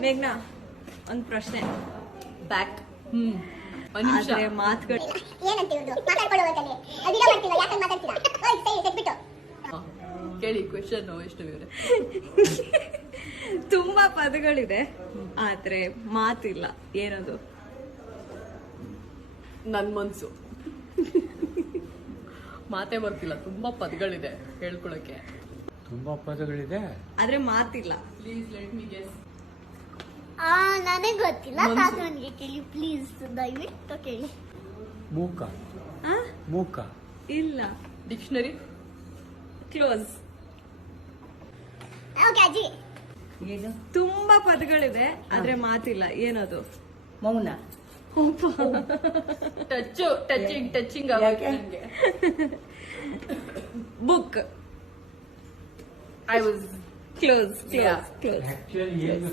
ಮೇಘ್ನಾ, ಒಂದ್ ಪ್ರಶ್ನೆ. ಬ್ಯಾಕ್. ಆದ್ರೆ ಮಾತುಗಳು ಕೇಳಿ ಕ್ವೆಶನ್ ಎಷ್ಟು ಇವ್ರೆ. ತುಂಬಾ ಪದಗಳಿದೆ ಆದ್ರೆ ಮಾತಿಲ್ಲ, ಏನದು? ನನ್ ಮನ್ಸು. ಮಾತೇ ಬರ್ತಿಲ್ಲ, ತುಂಬಾ ಪದಗಳಿದೆ ಹೇಳ್ಕೊಳಕ್ಕೆ. ತುಂಬಾ ಪದಗಳಿದೆ ಆದ್ರೆ ಮಾತಿಲ್ಲ. Please let me guess. ನನಗೆ ಗೊತ್ತಿಲ್ಲ, ತಾತನಿಗೆ ಕೇಳಿ ಪ್ಲೀಸ್, ದಯವಿಟ್ಟು ಕೇಳಿ. ಮೂಕ. ಆ? ಮೂಕ. ಇಲ್ಲ. ಡಿಕ್ಷನರಿ. ಕ್ಲೋಸ್. ಓಕೆ ಅಜ್ಜಿ. ತುಂಬಾ ಪದಗಳಿದೆ ಆದ್ರೆ ಮಾತಿಲ್ಲ, ಏನದು? ಮೌನ. ಟಚಿಂಗ್ ನನಗೆ. Book. I was close. Close. Actually ಏನು